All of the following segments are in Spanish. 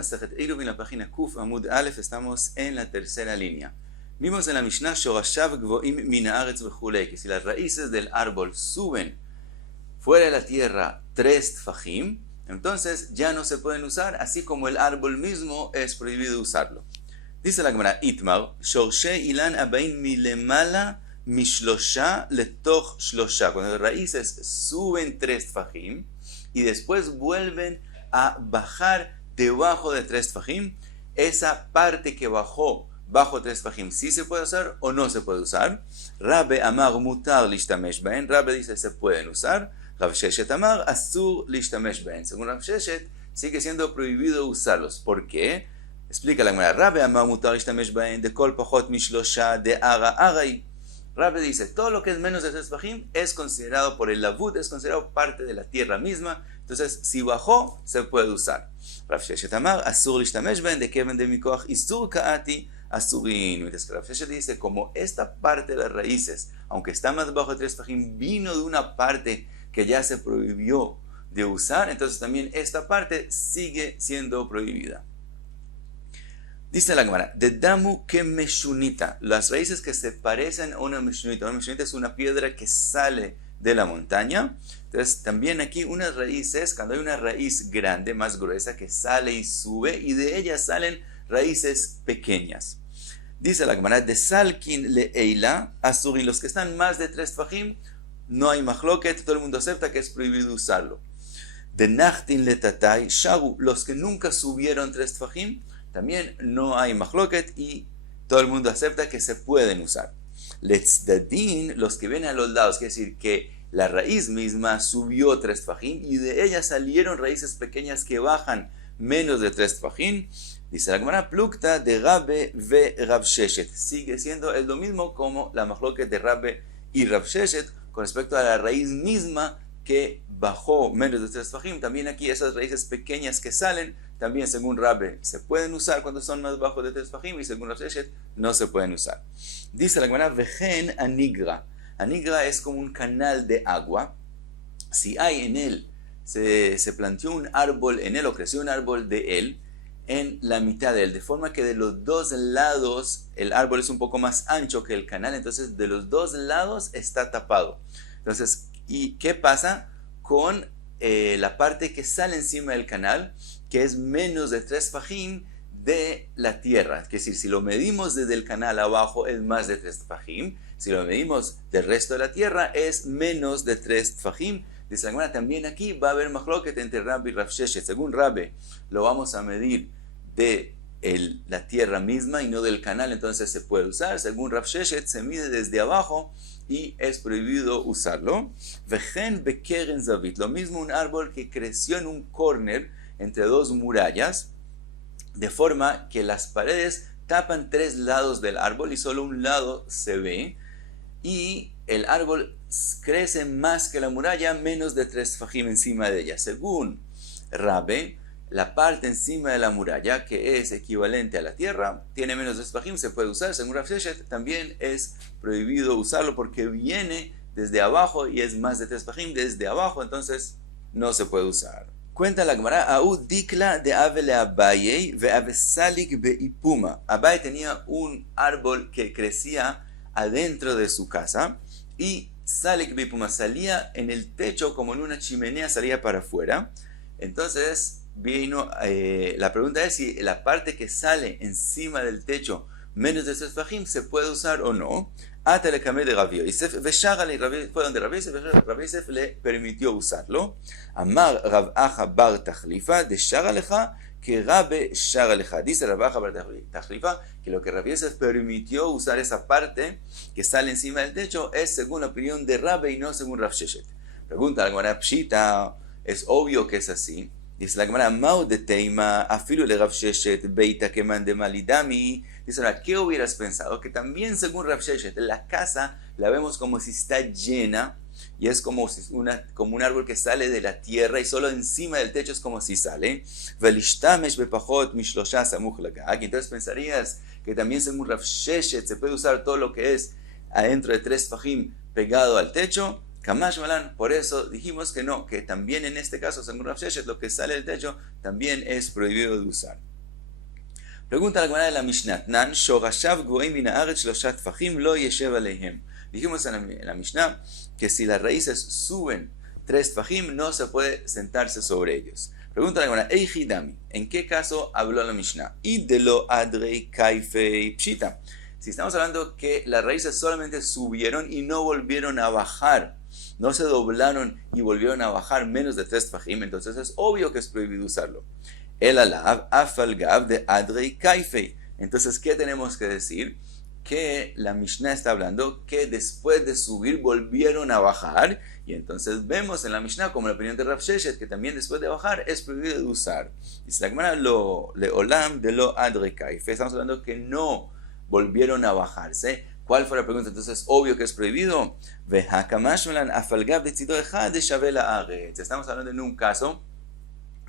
Masejet Eruvin, la página Kuf Amud Aleph, estamos en la tercera línea. Vimos en la Mishnah Shorashav Gvoim Min Haaretz Vechulei, que si las raíces del árbol suben fuera de la tierra 3 tfajim, entonces ya no se pueden usar, así como el árbol mismo es prohibido usarlo. Dice la Gemara, Itmar, Shorshei Ilan Abain Milemala Mishlosha Letoch Shlosha, cuando las raíces suben 3 tfajim y después vuelven a bajar debajo de 3 tfajim, esa parte que bajó bajo 3 tfajim, ¿sí se puede usar o no se puede usar? Rabbe Amar Mutar Lishtamesh Baen, Rabbe dice se pueden usar. Rav Sheshet Amar Asur Lishtamesh Baen, según Rav Sheshet sigue siendo prohibido usarlos. ¿Por qué? Explica la Gemara, Rabbe Amar Mutar Lishtamesh Baen de Kol Pachot Mishlosha de Ara Arai. Rabbe dice, todo lo que es menos de 3 tfajim es considerado por el lavud, es considerado parte de la tierra misma, entonces si bajó, se puede usar. Rav Sheshet Amar Asur Lishtamesh Baen de Keven de Mikoach Isur Kaati Asurin. Mientras que Rav Sheshet dice, como esta parte de las raíces, aunque está más bajo de 3 tfajim, vino de una parte que ya se prohibió de usar, entonces también esta parte sigue siendo prohibida. Dice la Gemara, de damu que meshunita, las raíces que se parecen a una meshunita es una piedra que sale de la montaña. Entonces también aquí unas raíces, cuando hay una raíz grande, más gruesa, que sale y sube, y de ella salen raíces pequeñas. Dice la Gemara, de salkin le eila, asurin, los que están más de 3 tfajim, no hay mahloket, todo el mundo acepta que es prohibido usarlo. De nachtin le tatay, shagu, los que nunca subieron 3 tfajim, también no hay mahloket y todo el mundo acepta que se pueden usar. Letzdadin, los que ven a los lados, quiere decir que la raíz misma subió 3 tfajim y de ella salieron raíces pequeñas que bajan menos de 3 tfajim. Dice la Gemara, plukta de Rabbe ve Rav Sheshet. Sigue siendo lo mismo como la mahloket de Rabbe y Rav Sheshet con respecto a la raíz misma que bajó menos de 3 tfajim. También aquí esas raíces pequeñas que salen, también según Rabbe se pueden usar cuando son más bajos de 3 tfajim y según Rav Sheshet no se pueden usar. Dice la Gemara, vejen anigra. Anigra es como un canal de agua. Si hay en él, se planteó un árbol en él o creció un árbol de él, en la mitad de él, de forma que de los dos lados el árbol es un poco más ancho que el canal, entonces de los dos lados está tapado. Entonces, ¿y qué pasa con la parte que sale encima del canal, que es menos de 3 tfajim de la tierra? Es decir, si lo medimos desde el canal abajo es más de 3 tfajim, si lo medimos del resto de la tierra es menos de 3 tfajim. Dice la Gemara, también aquí va a haber mahloket entre Rabbe y Rav Sheshet. Según Rabbe lo vamos a medir de la tierra misma y no del canal, entonces se puede usar. Según Rav Sheshet se mide desde abajo y es prohibido usarlo. Vejen bekeren zavit, lo mismo un árbol que creció en un corner entre 2 murallas, de forma que las paredes tapan 3 lados del árbol y solo un lado se ve, y el árbol crece más que la muralla, menos de 3 tfajim encima de ella. Según Rabbe, la parte encima de la muralla, que es equivalente a la tierra, tiene menos de 3 tfajim, se puede usar. Según Rav Sheshet, también es prohibido usarlo porque viene desde abajo y es más de 3 tfajim desde abajo, entonces no se puede usar. Cuenta la Gemara, Aú dikla de Avele Abaye ve Avesalik be Ipuma. Abaye tenía un árbol que crecía adentro de su casa y Salik be Ipuma salía en el techo como en una chimenea, salía para afuera. Entonces vino, la pregunta es si la parte que sale encima del techo menos de 3 tfajim se puede usar o no. Ata le camé de Rav Yosef, fue donde Rav Yosef le permitió usarlo. Amar Rav Acha bar Tachlifa de Shara lecha que Rabbe Shara lecha. Dice Rav Acha bar Tachlifa que lo que Rav Yosef permitió usar esa parte que sale encima del techo es según la opinión de Rabbe y no según Rav Sheshet. Pregunta la Gemara, pshita, es obvio que es así. Dice la Gemara, Mau de Teima, afilu le Rav Sheshet, beita que mande malidami. Dice, ahora, ¿qué hubieras pensado? Que también según Rav Sheshet, la casa la vemos como si está llena y es como un árbol que sale de la tierra y solo encima del techo es como si sale. Entonces pensarías que también según Rav Sheshet se puede usar todo lo que es adentro de 3 tfajim pegado al techo. Kamash Malan, por eso dijimos que no, que también en este caso, según Rav Sheshet, lo que sale del techo también es prohibido de usar. Pregunta la Gemara de la Mishnah. Nan shorashav gvoim min haaretz shlosha tfachim lo yeshev aleihem. Dijimos en la Mishnah que si las raíces suben 3 tfachim no se puede sentarse sobre ellos. Pregunta la Gemara, Eijidami, ¿en qué caso habló la Mishnah? Y de lo adrei kaifei pshita. Si estamos hablando que las raíces solamente subieron y no volvieron a bajar, no se doblaron y volvieron a bajar menos de 3 tfachim, entonces es obvio que es prohibido usarlo. El alav afalgav de adrei kaifei. Entonces, ¿qué tenemos que decir? Que la Mishnah está hablando que después de subir volvieron a bajar, y entonces vemos en la Mishnah como la opinión de Rav Sheshet que también después de bajar es prohibido de usar. Dice la Gemara lo leolam de lo adrei kaifei. Estamos hablando que no volvieron a bajarse. ¿Cuál fue la pregunta? Entonces, obvio que es prohibido. Estamos hablando en un caso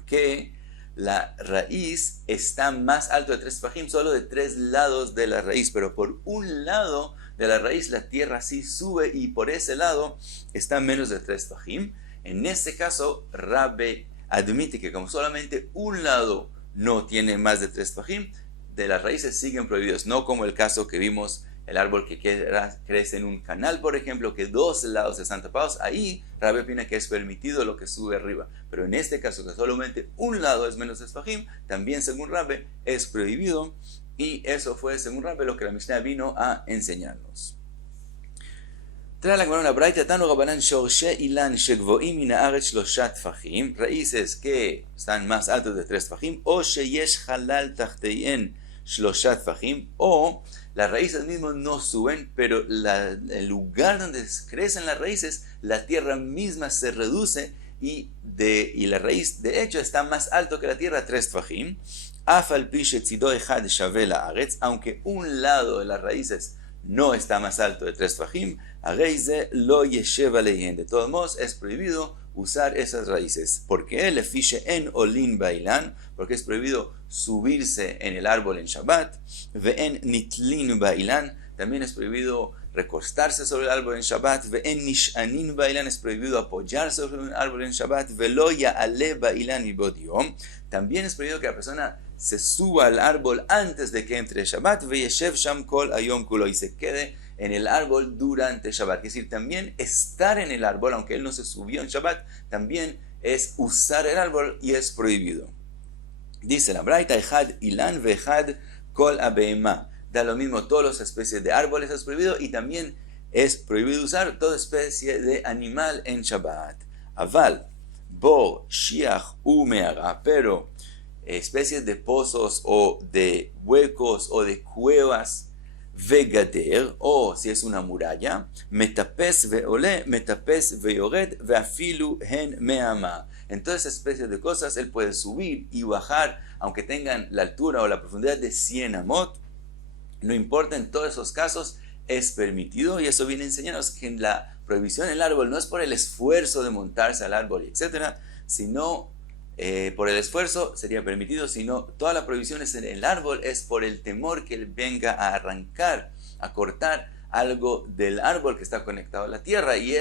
que la raíz está más alto de 3 tfachim, solo de 3 lados de la raíz, pero por un lado de la raíz la tierra sí sube y por ese lado está menos de 3 tfachim. En este caso, Rabbe admite que como solamente un lado no tiene más de 3 tfachim, de las raíces siguen prohibidos, no como el caso que vimos, el árbol que crece en un canal, por ejemplo, que 2 lados están tapados. Ahí Rabbe opina que es permitido lo que sube arriba, pero en este caso que solamente un lado es menos esfajim, también según Rabbe es prohibido, y eso fue según Rabbe lo que la Mishnah vino a enseñarnos. Trae la Gemara una braita, Tanu Rabanan shorshe ilan shegvoim min haaretz shlosha tfachim, raíces que están más altos de 3 tfachim, o sheyesh halal tachteien shlosha tfachim, o las raíces mismas no suben, pero el lugar donde crecen las raíces, la tierra misma se reduce y la raíz de hecho está más alto que la tierra, 3 tfachim. Afal pi shetzido echad shave la'aretz, aunque un lado de las raíces no está más alto de 3 tfachim, areize lo yeshev aleihen. De todos modos es prohibido usar esas raíces. ¿Por qué? Le fiche en olin bailan, porque es prohibido subirse en el árbol en Shabbat. Ve'en nitlin bailan, también es prohibido recostarse sobre el árbol en Shabbat. Ve'en nishanin bailan, es prohibido apoyarse sobre un árbol en Shabbat. Ve'lo ya'ale bailan ibod yom, también es prohibido que la persona se suba al árbol antes de que entre Shabbat. Ve'yeshev sham kol ayom kulo, y se quede en el árbol durante Shabbat. Es decir, también estar en el árbol, aunque él no se subió en Shabbat, también es usar el árbol y es prohibido. Dice la Braita, echad ilan ve'echad kol abema. Da lo mismo, todas las especies de árboles es prohibido, y también es prohibido usar toda especie de animal en Shabbat. Aval, bo, shiach, me'ara, pero especies de pozos o de huecos o de cuevas, vegader, o si es una muralla, metapes ve'ole, metapes ve'yored, ve'afilu hen me'ama. En todas especies de cosas él puede subir y bajar, aunque tengan la altura o la profundidad de 100 amot, no importa, en todos esos casos es permitido, y eso viene a enseñarnos que en la prohibición del árbol no es por el esfuerzo de montarse al árbol, etc., sino por el esfuerzo sería permitido, sino toda la prohibición en el árbol es por el temor que él venga a arrancar, a cortar algo del árbol que está conectado a la tierra, y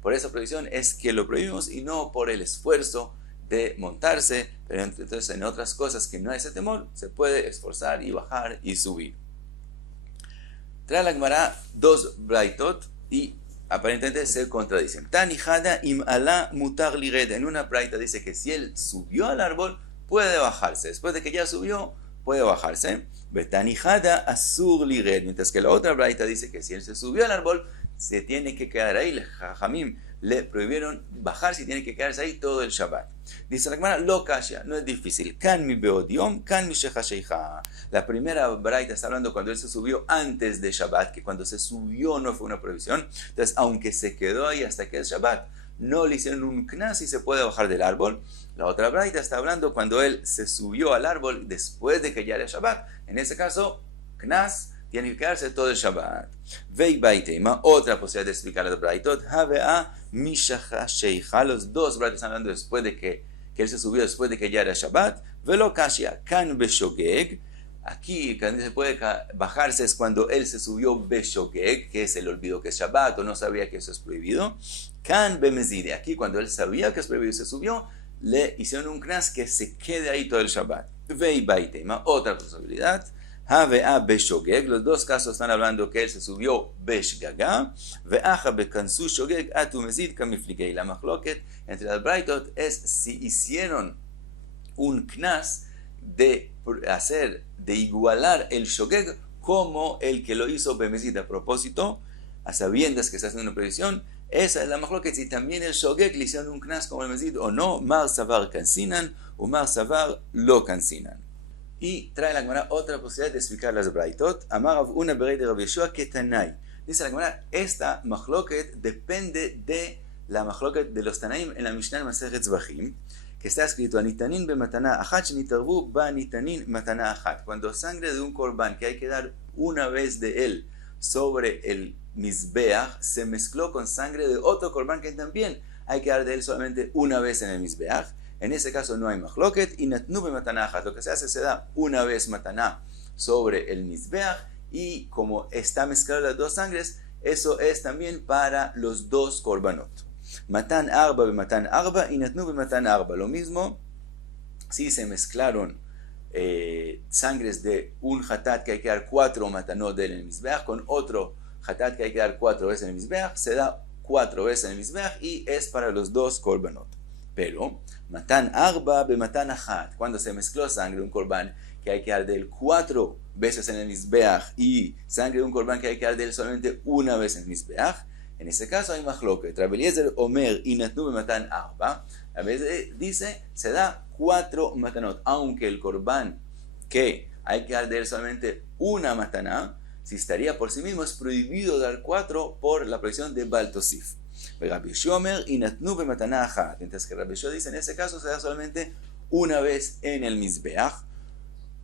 por esa prohibición es que lo prohibimos, y no por el esfuerzo de montarse. Pero entonces en otras cosas que no hay ese temor, se puede esforzar y bajar y subir. Trae la Gemara 2 braitot y aparentemente se contradicen. Tanihada im ala mutar lired. En una braita dice que si él subió al árbol, puede bajarse. Después de que ya subió, puede bajarse. Betanihada asur lired. Mientras que la otra braita dice que si él se subió al árbol, se tiene que quedar ahí. Jajamim le prohibieron bajarse y tiene que quedarse ahí todo el Shabbat. Dice la Gemara, lo kasha, no es difícil. Kan mi beodiom, kan mi shechasheija. La primera braita está hablando cuando él se subió antes de Shabbat, que cuando se subió no fue una prohibición. Entonces, aunque se quedó ahí hasta que es Shabbat, no le hicieron un knas y se puede bajar del árbol. La otra braita está hablando cuando él se subió al árbol después de que ya era Shabbat. En ese caso, knas, tiene que quedarse todo el Shabbat. Vei baitema, otra posibilidad de explicar la braitot, havea mishacha sheikha. Los dos braitos están hablando después de que él se subió, después de que ya era Shabbat. Velo kashia, kan beshogeg. Aquí, cuando se puede bajarse es cuando él se subió beshogeg, que es el olvido que es Shabbat, o no sabía que eso es prohibido. Kan bemezide, aquí cuando él sabía que es prohibido y se subió, le hicieron un knas que se quede ahí todo el Shabbat. Veibaitema, otra posibilidad. Havea beshogeg, los dos casos están hablando que él se subió beshgaga. Veaja bekansu shogeg atumezid kamifligei. La machloket entre las braitot es si hicieron un knas de igualar el shogeg como el que lo hizo bemezid a propósito, a sabiendas que está haciendo una previsión. Esa es la machloket, si también el shogeg le hicieron un knas como el mezid o no. Mar savar kansinan o mar savar lo kansinan. Y trae la Gemara otra posibilidad de explicar las braitot. Amar una berei de Rabbi Yeshua ketanai. Dice la Gemara, esta machloket depende de la machloket de los Tanaim en la Mishnah Masechet Zvachim, que está escrito anitanin be matana achat shenitarvu ba nitanin matana achat. Cuando sangre de un korban que hay que dar una vez de él sobre el mizbeach se mezcló con sangre de otro korban que también hay que dar de él solamente una vez en el mizbeach, en ese caso no hay machloket. Y natnu be matana achat, lo que se hace se da una vez mataná sobre el mizbeach, y como está mezclado las dos sangres, eso es también para los dos korbanot. Matan arba be matan arba y natnu be matan arba. Lo mismo si se mezclaron sangres de un hatat que hay que dar 4 matanot en el mizbeach con otro hatat que hay que dar 4 veces en el mizbeach, se da 4 veces en el mizbeach y es para los dos korbanot. Pero matan arba be matan achat, cuando se mezcló sangre de un korban que hay que dar de él 4 veces en el mizbeach y sangre de un korban que hay que dar de él solamente una vez en el mizbeach, en ese caso hay machloket. Rabbi Eliezer omer y natnu be matan arba, a veces dice se da 4 matanot, aunque el korban que hay que dar de él solamente una mataná, si estaría por sí mismo es prohibido dar 4 por la prohibición de Baal Tosif. Rabbi Yeshua omer y natnu be mataná achat, mientras que Rabbi Yeshua dice en ese caso se da solamente una vez en el mizbeach,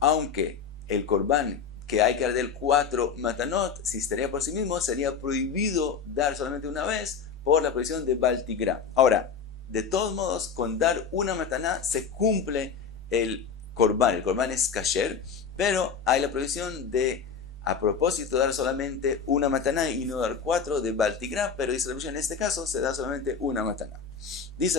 aunque el korban que hay que dar del 4 matanot, si estaría por sí mismo, sería prohibido dar solamente una vez por la prohibición de Baal Tigra. Ahora, de todos modos, con dar una mataná se cumple el korban es kasher, pero hay la prohibición de, a propósito, dar solamente una mataná y no dar 4 de Baal Tigra, pero dice la Mishnah, en este caso se da solamente una mataná. Dice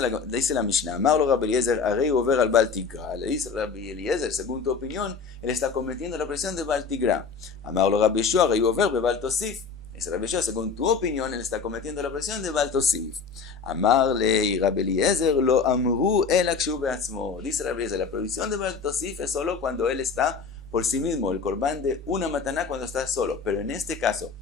la Mishnah, Amar Rabbi Eliezer, arei over al Baal Tigra. Le dice Rabbi Eliezer, según tu opinión, él está cometiendo la prohibición de Baal Tigra. Amar Rabbi Yeshua, arei over be Baal Tosif. Dice Rabbi Yeshua, según tu opinión, él está cometiendo la prohibición de Baal Tosif. Amar le Rabbi Eliezer, lo amru el akshu beatzmo. Dice Rabbi Eliezer, la prohibición de Baal Tosif es solo cuando él está por sí mismo, el korban de una mataná cuando está solo. Pero en este caso,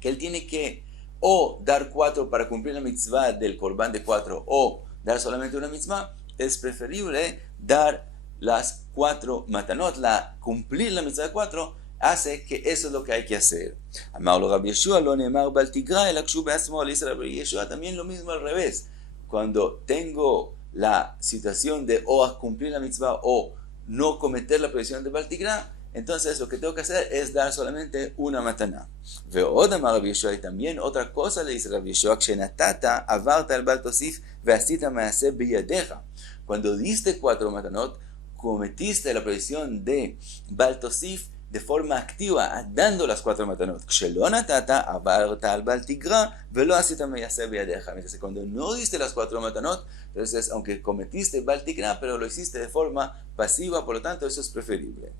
que él tiene que o dar 4 para cumplir la mitzvah del korban de 4 o dar solamente una mitzvah, es preferible dar las 4 matanot. Cumplir la mitzvah de 4 hace que eso es lo que hay que hacer. Amar Rabbi Yeshua lo neemar Baal Tigra el akshu beatzmo. Le dice Rabbi Yeshua también lo mismo al revés. Cuando tengo la situación de o cumplir la mitzvah o no cometer la prohibición de Baal Tigra, entonces lo que tengo que hacer es dar solamente una mataná. Ve'od amar Rabbi Yeshua, y también otra cosa le dice Rabbi Yeshua, kshenatata avarta al Baal Tosif ve'asita ma'aseh biyadecha. Cuando diste 4 matanot, cometiste la prohibición de Baal Tosif de forma activa, dando las 4 matanot. Kshelonatata avarta al Baal Tigra ve'lo asita ma'aseh biyadecha. Mientras que cuando no diste las 4 matanot, entonces aunque cometiste Baal Tigra, pero lo hiciste de forma pasiva, por lo tanto eso es preferible.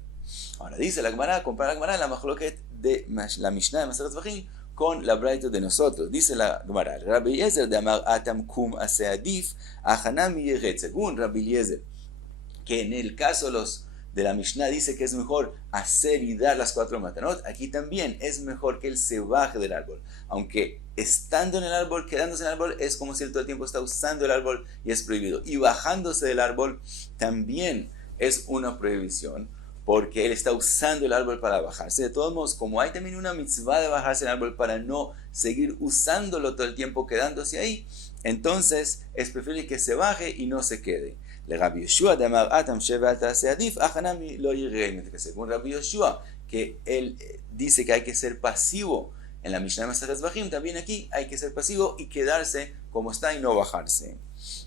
Ahora dice la Gemara, compara la Gemara la machloket de la Mishnah de Masechet Zvachim con la braita de nosotros. Dice la Gemara, Rabbi Eliezer de amar atam kum aseadif achanam yeret. Según Rabbi Eliezer, que en el caso de la Mishnah dice que es mejor hacer y dar las 4 matanot, aquí también es mejor que él se baje del árbol. Aunque estando en el árbol, quedándose en el árbol, es como si él todo el tiempo está usando el árbol y es prohibido. Y bajándose del árbol también es una prohibición, porque él está usando el árbol para bajarse. De todos modos, como hay también una mitzvah de bajarse del árbol para no seguir usándolo todo el tiempo quedándose ahí, entonces es preferible que se baje y no se quede. Le Rabbi Yeshua de amar atam sheva ta'seadif achanami lo yirei. Según Rabbi Yeshua, que él dice que hay que ser pasivo en la Mishnah de Masechet Zvachim, también aquí hay que ser pasivo y quedarse como está y no bajarse.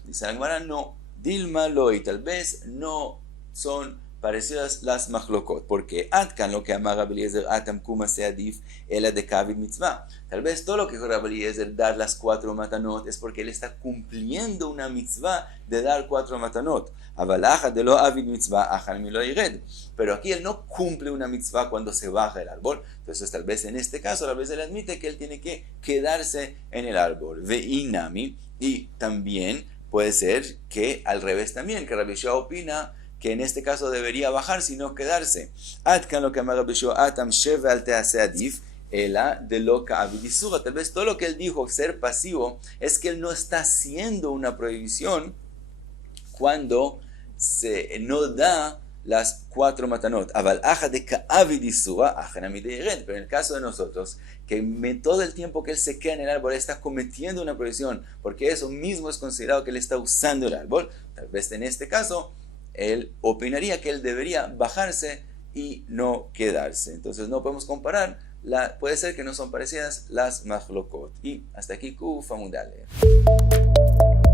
Dice la Gemara, no, Dilma lo, y tal vez no son parecidas las machlokot, porque Atkan lo que ama Rabbi Eliezer Atam Kuma Seadif Ela de Kavid Mitzvah. Tal vez todo lo que dijo Rabbi Eliezer, dar las 4 matanot, es porque él está cumpliendo una mitzvah de dar 4 matanot. Avalaja de lo Avid Mitzvah Ajan Milo Ired. Pero aquí él no cumple una mitzvah cuando se baja del árbol. Entonces tal vez en este caso Rabbi Eliezer admite que él tiene que quedarse en el árbol. Ve'inami, y también puede ser que al revés también, que Rabbi Yoshua opina que en este caso debería bajar, sino quedarse. Atkan lo que ama Rabbi Yoshua Atam Sheve al Tease Adif, Ela de loca avidisura. Tal vez todo lo que él dijo, ser pasivo, es que él no está haciendo una prohibición cuando se no da las 4 matanot. Aval aja de ka'avidisura, ajanami de ired. Pero en el caso de nosotros, que todo el tiempo que él se queda en el árbol, él está cometiendo una prohibición, porque eso mismo es considerado que él está usando el árbol. Tal vez en este caso, él opinaría que él debería bajarse y no quedarse. Entonces no podemos comparar, puede ser que no son parecidas las machlokot. Y hasta aquí Kuf Amud Aleph.